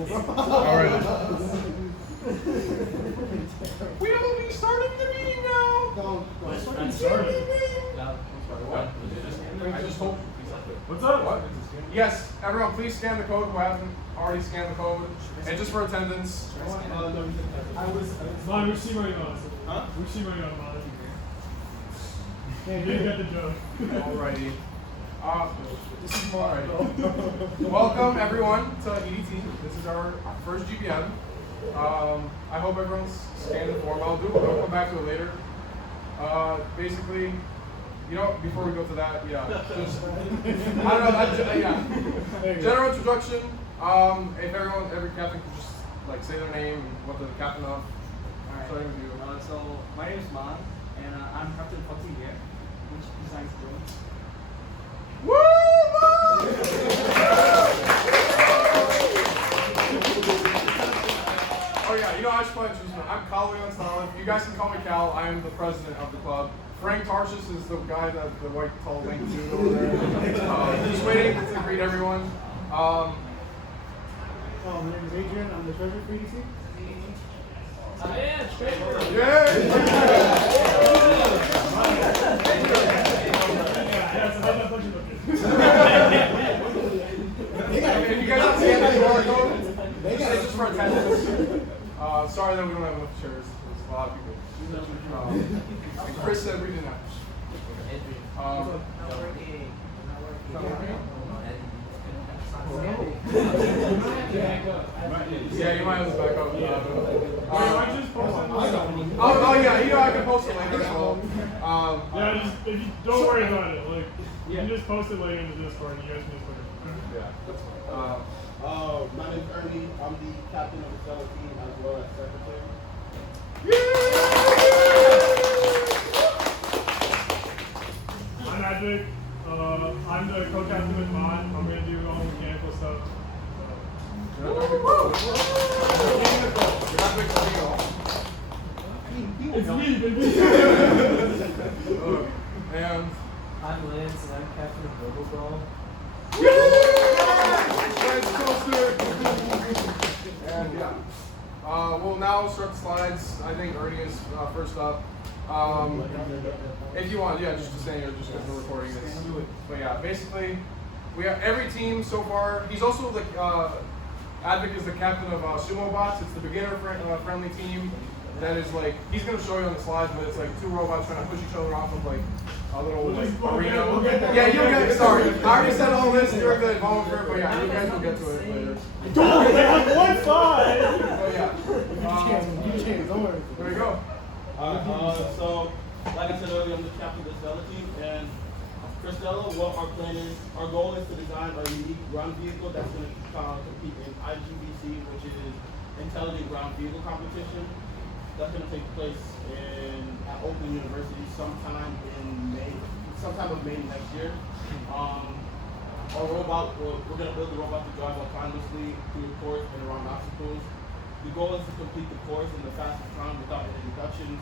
Alright. We will be starting the meeting now. I'm sorry. What? I just hope. What's up? What? Yes, everyone, please scan the code who hasn't already scanned the code. And just for attendance. Mine, which team are you on? Huh? Which team are you on, Mine? You didn't get the joke. Alrighty. Welcome everyone to EDT. This is our first GBM. I hope everyone's scanned the form. We'll come back to it later. Basically, you know, before we go to that, yeah, just, I don't know, yeah. General introduction. If every captain could just like say their name and what they're the captain of. Alright. Starting with you. So my name is Man, and I'm Captain 14 here, which designs drones. Woo! Oh yeah, you know I should probably introduce myself. I'm Cal Leon. You guys can call me Cal. I am the president of the club. Frank Tarsus is the guy that the white tall link dude over there. Just waiting to greet everyone. My name is Adrian. I'm the treasurer for EDT. If you guys don't see any QR code, it's just for attendance. Sorry that we don't have enough chairs. There's a lot of people. And Chris said we didn't have. Yeah, you might have to back up. Oh yeah, you know I can post it later. So, yeah, just if you don't worry about it, like you can just post it later in the Discord, and you guys can just look at it. Yeah, that's fine. My name is Ernie. I'm the captain of the fellow team as well as secretary. I'm Adric. I'm the co-captain with Mon. I'm gonna do all the mechanical stuff. It's me, baby. And I'm Lance, and I'm captain of Rover. And yeah. We'll now start the slides. I think Ernie is first up. If you want, yeah, just to say it, just because we're recording this. But yeah, basically, we have every team so far. He's also the Advic is the captain of Sumo Bots. It's the beginner friendly team. That is like he's gonna show you on the slides, but it's like two robots trying to push each other off of like a little like arena. Yeah, you'll get. Sorry, I already said all this. You're the involved for it, but yeah, you guys will get to it later. Don't have one side. Oh yeah. You chance, don't worry. There you go. So, like I said earlier, I'm the captain of the Stella team, and for Stella, what our plan is, our goal is to design a unique ground vehicle that's going to compete in IGBC, which is Intelligent Ground Vehicle Competition. That's going to take place at Oakland University sometime of May next year. Our robot, we're going to build the robot to drive autonomously through the course and around obstacles. The goal is to complete the course in the fastest time without any deductions.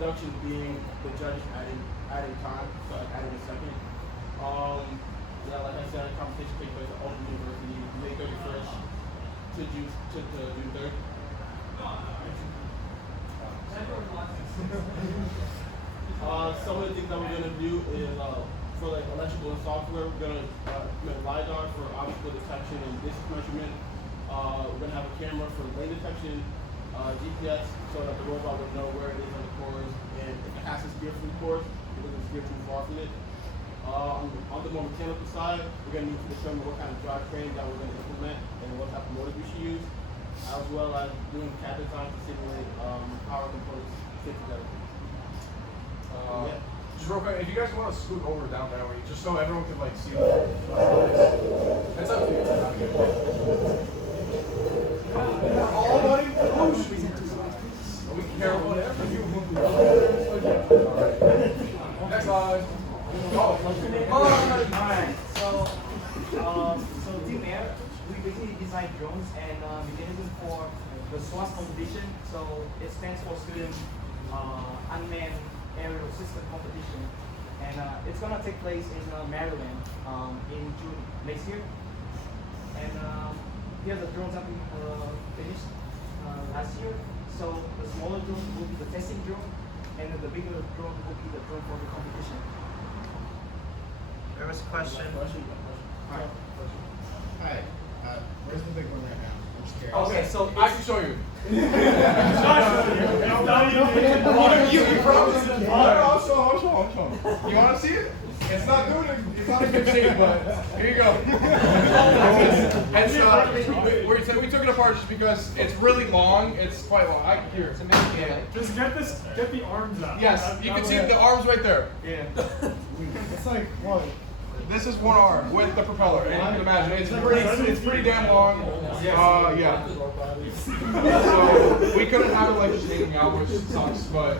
Deductions being the judge adding time, so adding a second. Yeah, like I said, the competition takes place at Oakland University, May 31st to June 3rd. Some of the things that we're gonna do is for like electrical and software, we're gonna implement LiDAR for obstacle detection and distance measurement. We're gonna have a camera for lane detection, GPS, so that the robot would know where it is on the course, and if it has to steer from the course, it doesn't steer too far from it. On the more mechanical side, we're gonna need to determine what kind of drivetrain that we're gonna implement and what type of motor we should use, as well as doing CAD design to simulate how our components fit together. Yeah. Just real quick, if you guys want to scoot over down that way, just so everyone can like see the it's up to you. All buddy? Oh, we care whatever you Alright. Next slide. Alright, so Team Air, we basically design drones and mechanism for the SWAS competition. So it stands for Student Unmanned Aerial System Competition. And it's gonna take place in Maryland in June next year. And here the drones that we finished last year. So the smaller drone will be the testing drone, and then the bigger drone will be the drone for the competition. There was a question. Hi. Where's the big one right now? I'm scared. Okay, so I can show you. You promised it. I'll show. You want to see it? It's not a good shape, but here you go. And we took it apart just because it's really long. It's quite long. Here. Just get the arms out. Yes, you can see the arms right there. yeah. It's like, what? This is one arm with the propeller, and you can imagine it's pretty damn long. Yeah. So we couldn't have it like just hanging out, which sucks. But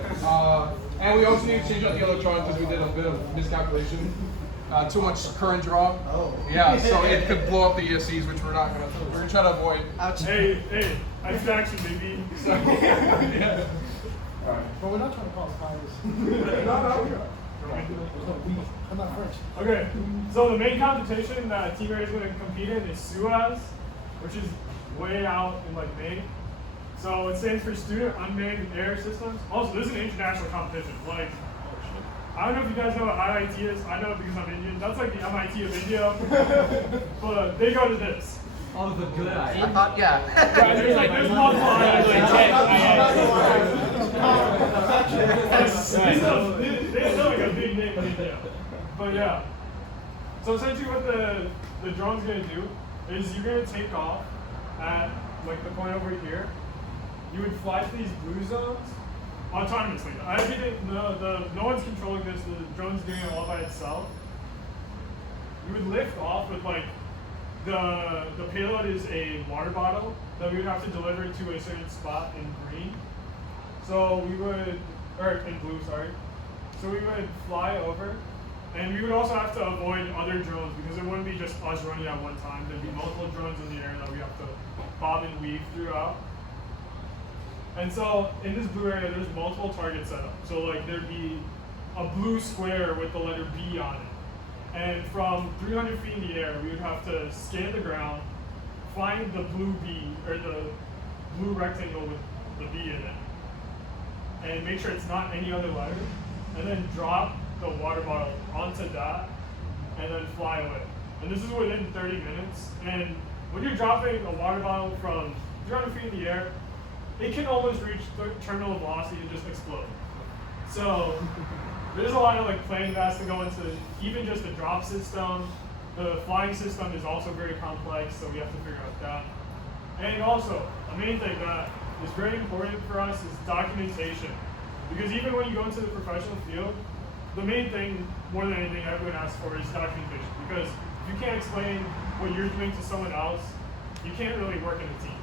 and we also need to change out the electronics because we did a bit of miscalculation. Too much current draw. Oh. Yeah, so it could blow up the ESCs, which we're gonna try to avoid. Hey, extraction, baby. So, yeah. But we're not trying to cause fires. No. I'm not French. Okay, so the main competition that Team A is going to compete in is SUAS, which is way out in like Maine. So it stands for Student Unmanned Air Systems. Also, this is an international competition. Like, I don't know if you guys know what IIT is. I know it because I'm Indian. That's like the MIT of India. But they go to this. Oh, the good eye. I thought, yeah. Yeah, there's multiple IITs. They sound like a big name in India. But yeah. So essentially what the drone's gonna do is you're gonna take off at like the point over here. You would fly to these blue zones autonomously. No one's controlling this, the drone's doing it all by itself. You would lift off with like the payload is a water bottle that we would have to deliver to a certain spot in green. So we would, or in blue, sorry. So we would fly over, and we would also have to avoid other drones because it wouldn't be just us running at one time. There'd be multiple drones in the air that we have to bob and weave throughout. And so in this blue area, there's multiple targets set up. So like there'd be a blue square with the letter B on it. And from 300 feet in the air, we would have to scan the ground, find the blue B, or the blue rectangle with the B in it, and make sure it's not any other letter, and then drop the water bottle onto that, and then fly away. And this is within 30 minutes. And when you're dropping a water bottle from 300 feet in the air, it can almost reach terminal velocity and just explode. So there's a lot of like planning that has to go into even just the drop system. The flying system is also very complex, so we have to figure out that. And also, a main thing that is very important for us is documentation. Because even when you go into the professional field, the main thing, more than anything, everyone asks for is documentation. Because if you can't explain what you're doing to someone else, you can't really work in a team.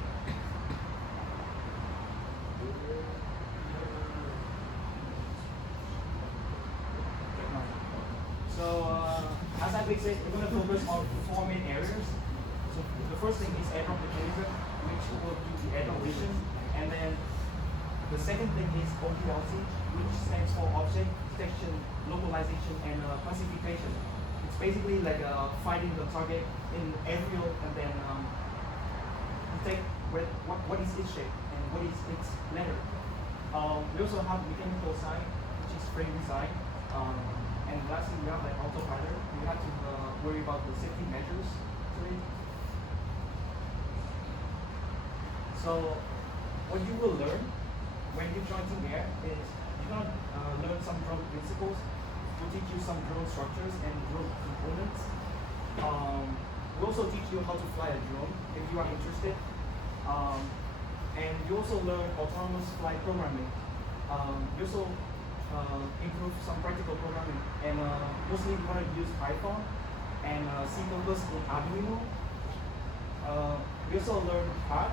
So, as I said, we're going to focus on 4 main areas. So, the first thing is aircraft mechanism, which will do the aircraft vision. And then the second thing is OPLC, which stands for object detection, localization, and classification. It's basically like finding the target in aerial and then detect what is its shape and what is its letter. We also have mechanical side, which is frame design. And lastly, we have like autopilot. We have to worry about the safety measures to it. So, what you will learn when you join Team Air is you're going to learn some drone principles. We'll teach you some drone structures and drone components. We'll also teach you how to fly a drone if you are interested. And you also learn autonomous flight programming. You also improve some practical programming, and mostly we're going to use Python and C++ in Arduino. We also learn CAD,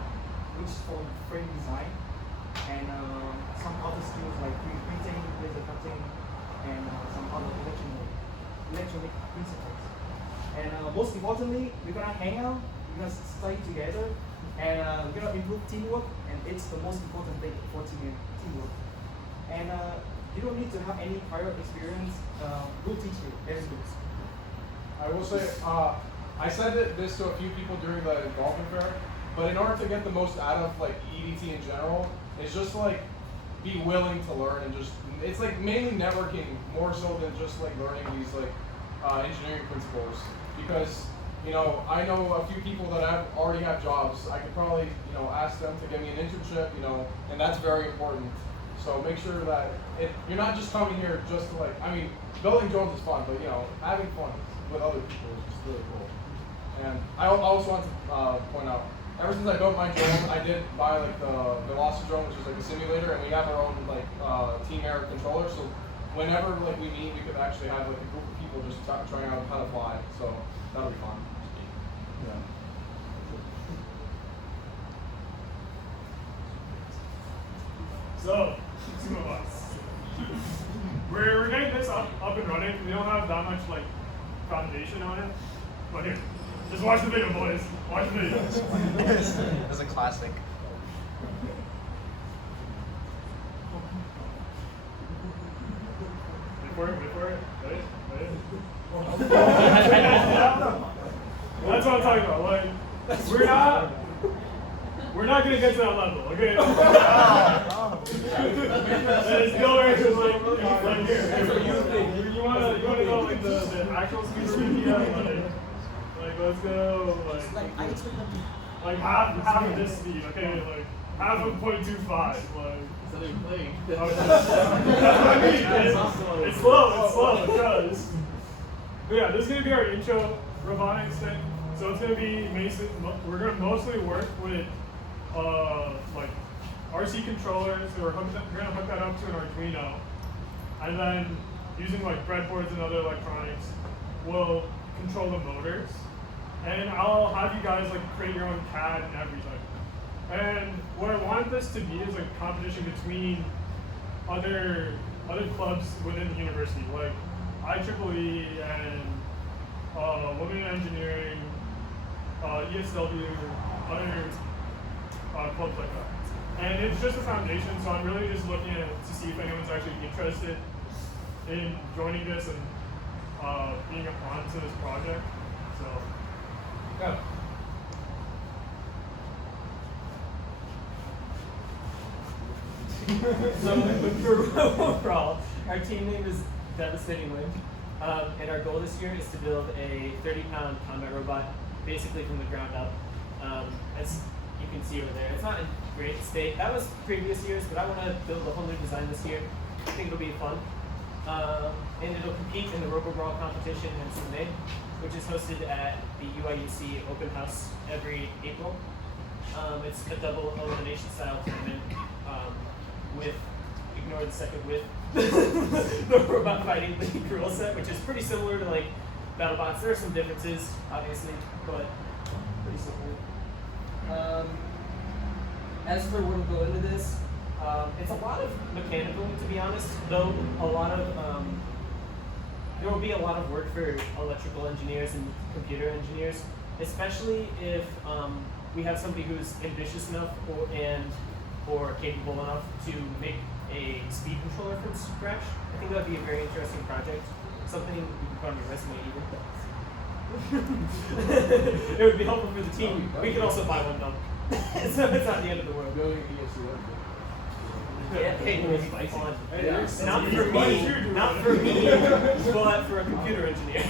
which is for frame design, and some other skills like 3D printing, laser cutting, and some other electronic principles. And most importantly, we're going to hang out, we're going to study together, and we're going to improve teamwork, and it's the most important thing for teamwork. And you don't need to have any prior experience. We'll teach you. There's good. I will say, I said this to a few people during the golfing fair. But in order to get the most out of like EDT in general, it's just like be willing to learn and just it's like mainly networking more so than just like learning these like engineering principles. Because you know I know a few people that already have jobs. I could probably ask them to give me an internship. And that's very important. So make sure that you're not just coming here just to like building drones is fun, but having fun with other people is just really cool. And I also want to point out, ever since I built my drone, I did buy like the Velocity drone, which is like a simulator, and we have our own like team air controller. So whenever like we meet, we could actually have like a group of people just trying out how to fly. So that'll be fun. Yeah. So, we're getting this up and running. We don't have that much like foundation on it, but here, just watch the video, boys. Watch the video. That's a classic. Wait for it. Ready? That's what I'm talking about. Like, we're not gonna get to that level, okay? It's still like here. You wanna go like the actual speed media? Like let's go like half of this speed, okay? Like half of 0.25, like. So they're playing. That's what I mean. It's slow, it does. But yeah, this is gonna be our intro robotics thing. So it's gonna be we're gonna mostly work with like RC controllers. We're gonna hook that up to an Arduino, and then using like breadboards and other electronics, we'll control the motors. And I'll have you guys like create your own CAD and everything. And what I want this to be is like competition between other clubs within the university, like IEEE and Women in Engineering, ESW, other clubs like that. And it's just a foundation, so I'm really just looking at to see if anyone's actually interested in joining this and being on to this project. So, yeah. So for overall, our team name is Devastating Wind, and our goal this year is to build a 30-pound combat robot, basically from the ground up. As you can see over there, it's not in great state. That was previous years, but I want to build a whole new design this year. I think it'll be fun, and it'll compete in the rover brawl competition in May, which is hosted at the UIUC Open House every April. It's a double elimination style tournament. With, ignore the second with, the robot fighting league rule set, which is pretty similar to like BattleBots. There are some differences, obviously, but pretty similar. As for what will go into this, it's a lot of mechanical, to be honest, though there will be a lot of work for electrical engineers and computer engineers, especially if we have somebody who's ambitious enough or capable enough to make a speed controller from scratch. I think that would be a very interesting project. Something you can put on your resume even. It would be helpful for the team. We could also buy one though. So it's not the end of the world. Yeah, hey, not for me, but for a computer engineer.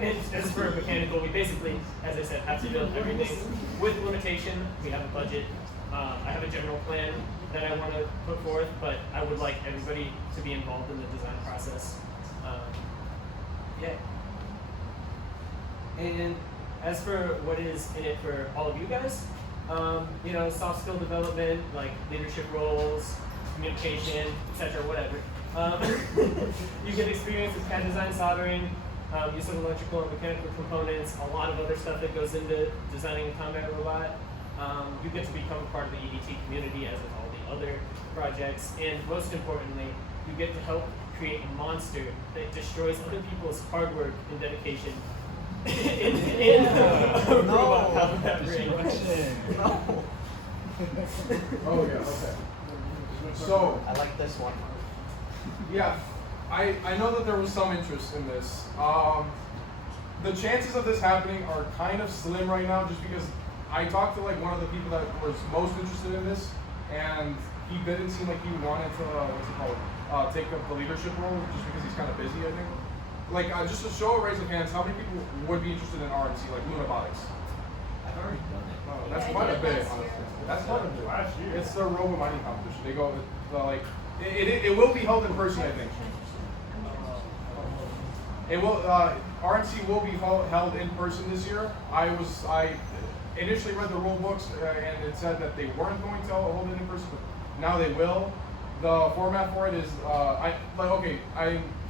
And as for mechanical, we basically, as I said, have to build everything with limitation. We have a budget. I have a general plan that I want to put forth, but I would like everybody to be involved in the design process. Yeah. And as for what is in it for all of you guys, soft skill development, like leadership roles, communication, etc., whatever. You get experience with CAD design, soldering, use of electrical and mechanical components, a lot of other stuff that goes into designing a combat robot. You get to become a part of the EDT community, as with all the other projects, and most importantly, you get to help create a monster that destroys other people's hard work and dedication in robot combat ring. Oh yeah, okay. So I like this one. yeah, I know that there was some interest in this. the chances of this happening are kind of slim right now, just because I talked to like one of the people that was most interested in this, and he didn't seem like he wanted to take up the leadership role, just because he's kind of busy, I think. Like, just a show of raise of hands, how many people would be interested in RMC, like robotics? I've already done it. Oh, that's Yeah, I quite a did bit, last honestly. year. That's quite a bit. Last year. It's the robo mining competition. They go like it will be held in person, I think. It will RMC will be held in person this year. I initially read the rule books and it said that they weren't going to hold it in person, but now they will. The format for it is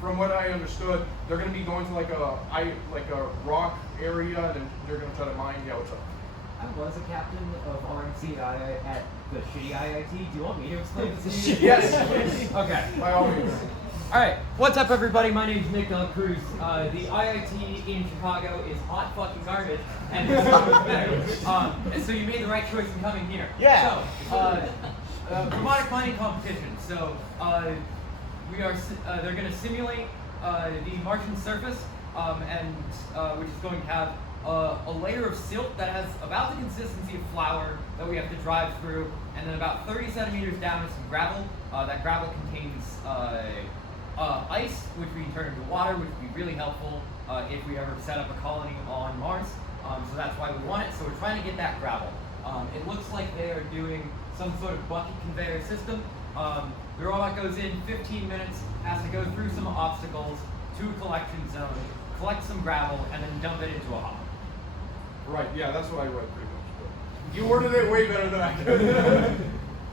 from what I understood, they're going to be going to like a rock area, and then they're going to try to mine. Yeah, what's up? I was a captain of RMC at the shitty IIT. Do you want me to explain this to you? Yes. Okay. By all means. All right. What's up, everybody? My name's Nick Del Cruz. The IIT in Chicago is hot fucking garbage, and it's so much better. And so you made the right choice in coming here. Yeah. So, robotic mining competition. So they're going to simulate the Martian surface, and which is going to have a layer of silt that has about the consistency of flour that we have to drive through, and then about 30 centimeters down is some gravel. That gravel contains ice, which we can turn into water, which would be really helpful if we ever set up a colony on Mars. So that's why we want it. So we're trying to get that gravel. It looks like they are doing some sort of bucket conveyor system. The robot goes in 15 minutes, has to go through some obstacles to a collection zone, collect some gravel, and then dump it into a hopper. Right, yeah, that's what I read pretty much. But you worded it way better than I could.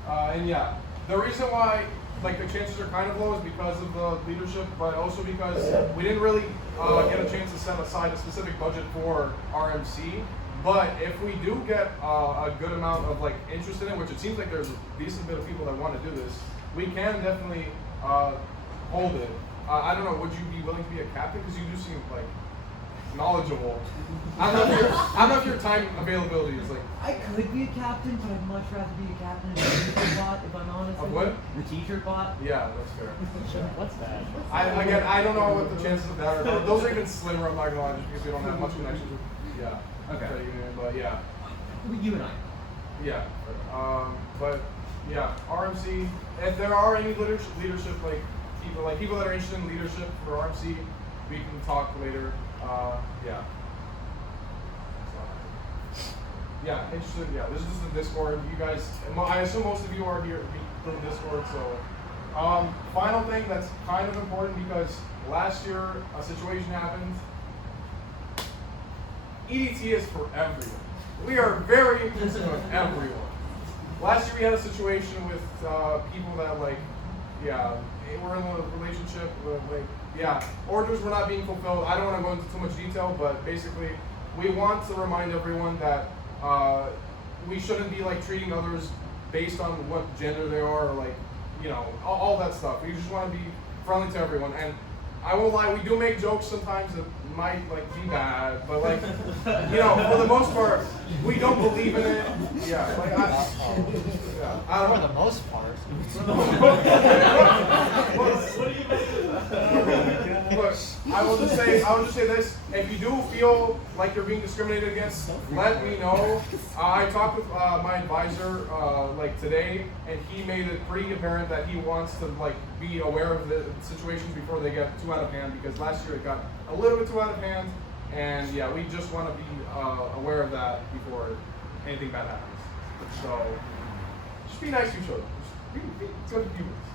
And yeah, the reason why like the chances are kind of low is because of the leadership, but also because we didn't really get a chance to set aside a specific budget for RMC. But if we do get a good amount of like interest in it, which it seems like there's a decent bit of people that want to do this, we can definitely hold it. I don't know, would you be willing to be a captain? Because you do seem like knowledgeable. I don't know if your time availability is like. I could be a captain, but I'd much rather be a captain of the teacher bot, if I'm honest. Of what? The teacher bot. Yeah, that's fair. What's that? I don't know what the chances of that are. Those are even slimmer, I'm not gonna lie, just because we don't have much connection. Yeah. Okay. But yeah. You and I. Yeah. But yeah, RMC. If there are any leadership people that are interested in leadership for RMC, we can talk later. Yeah. Yeah, interested. Yeah, this is just the Discord. You guys, I assume most of you are here from Discord. So, final thing that's kind of important because last year a situation happened. EDT is for everyone. We are very inclusive of everyone. Last year we had a situation with people that were in a relationship, orders were not being fulfilled. I don't want to go into too much detail, but basically we want to remind everyone that we shouldn't be like treating others based on what gender they are, or all that stuff. We just want to be friendly to everyone. And I won't lie, we do make jokes sometimes that might be bad, but for the most part, we don't believe in it. Yeah, I don't For know. the most part. Look, I will just say this: if you do feel like you're being discriminated against, let me know. I talked with my advisor today, and he made it pretty apparent that he wants to be aware of the situations before they get too out of hand. Because last year it got a little bit too out of hand, and yeah, we just want to be aware of that before anything bad happens. So just be nice to each other. Just be good humans.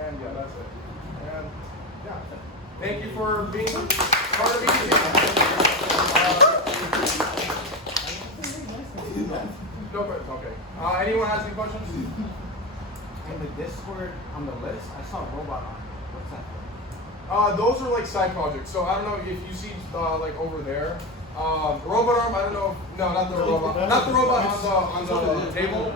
And yeah, that's it. And yeah. Thank you for being part of the No questions, okay. Anyone has any questions? In the Discord on the list, I saw robot on it. What's that for? Those are side projects. So I don't know if you see over there. Robot arm, I don't know. No, not the robot. Not the robot on the table.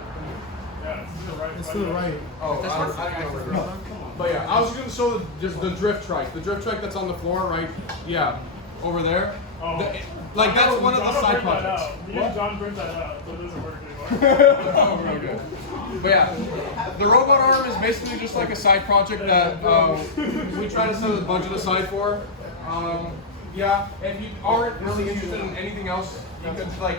Yeah, it's to the right. It's to the right. Oh, I don't know where it is. But yeah, I was going to show the drift trike. The drift trike that's on the floor, right? Yeah, over there. Oh. That's one of the side projects. Me and John print that out, so it doesn't work anymore. Oh, real good. But yeah, the robot arm is basically just like a side project that we try to set a budget aside for. Yeah, if you aren't really interested in anything else, you could like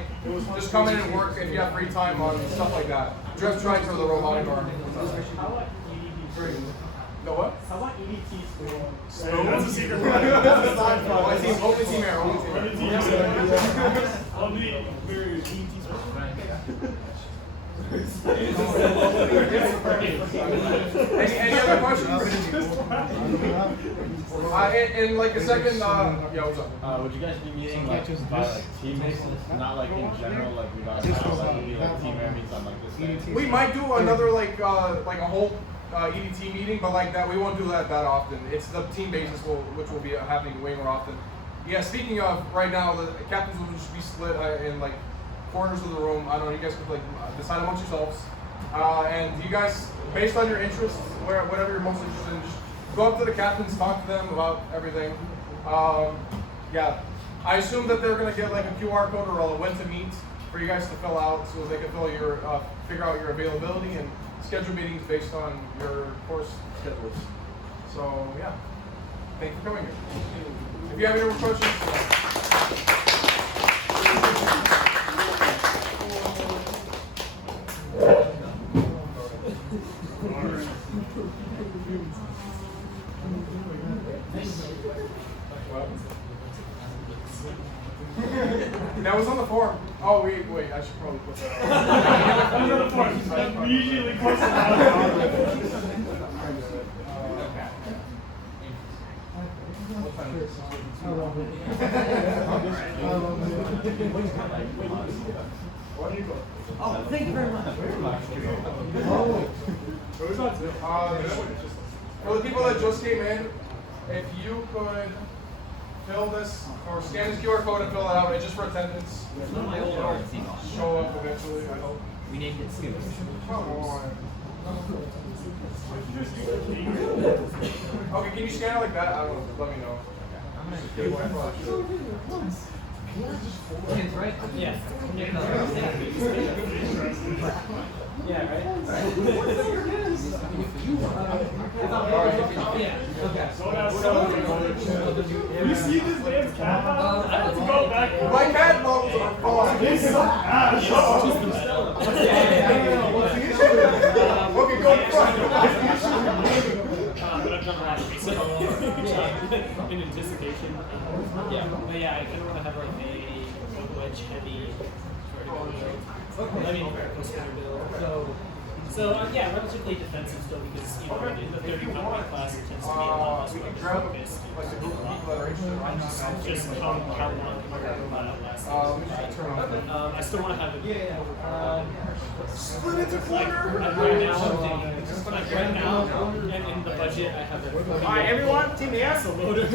just come in and work if you have free time on stuff like that. Just try for the robotic arm. How about EDT? No what? How about EDT school? That's a secret plan. Only team air, only team air. Only very EDT Any other questions? In like a second, yeah, what's up? Would you guys be meeting like by like team basis, not like in general, like we got like be like team air meets on like this day? We might do another like a whole EDT meeting, but like that we won't do that often. It's the team basis which will be happening way more often. Yeah, speaking of right now, the captains will just be split in like corners of the room. I don't know, you guys could like decide amongst yourselves. And you guys, based on your interests, whatever you're most interested in, just go up to the captains, talk to them about everything. Yeah, I assume that they're gonna get like a QR code or a when to meet for you guys to fill out, so they can figure out your availability and schedule meetings based on your course schedules. So yeah, thank you for coming here. If you have any more questions. That was on the form. Oh wait, I should probably put that on. That was on the form. We usually post it on. Oh, thank you very much. For the people that just came in, if you could fill this or scan this QR code and fill it out, it's just for attendance. My old art team. Show up eventually, I hope. We named it Scoop. Come on. Okay, can you scan it like that? I don't know. Let me know. Kids, right? Yeah. Yeah, right? You see this man's cat? I have to go back. My cat models are fun. It's so ass. Okay, go in front. But I've done that. So, in anticipation. Yeah. But yeah, I kind of want to have like a wedge heavy sort of build. I mean, post-runner build. So yeah, relatively defensive still because in the 30-pound weight class it tends to be a lot less focused. Just how long can the robot outlast? I still want to have it. Split into corner. Right now, and in the budget I have it. Alright, everyone, team here. So loaded.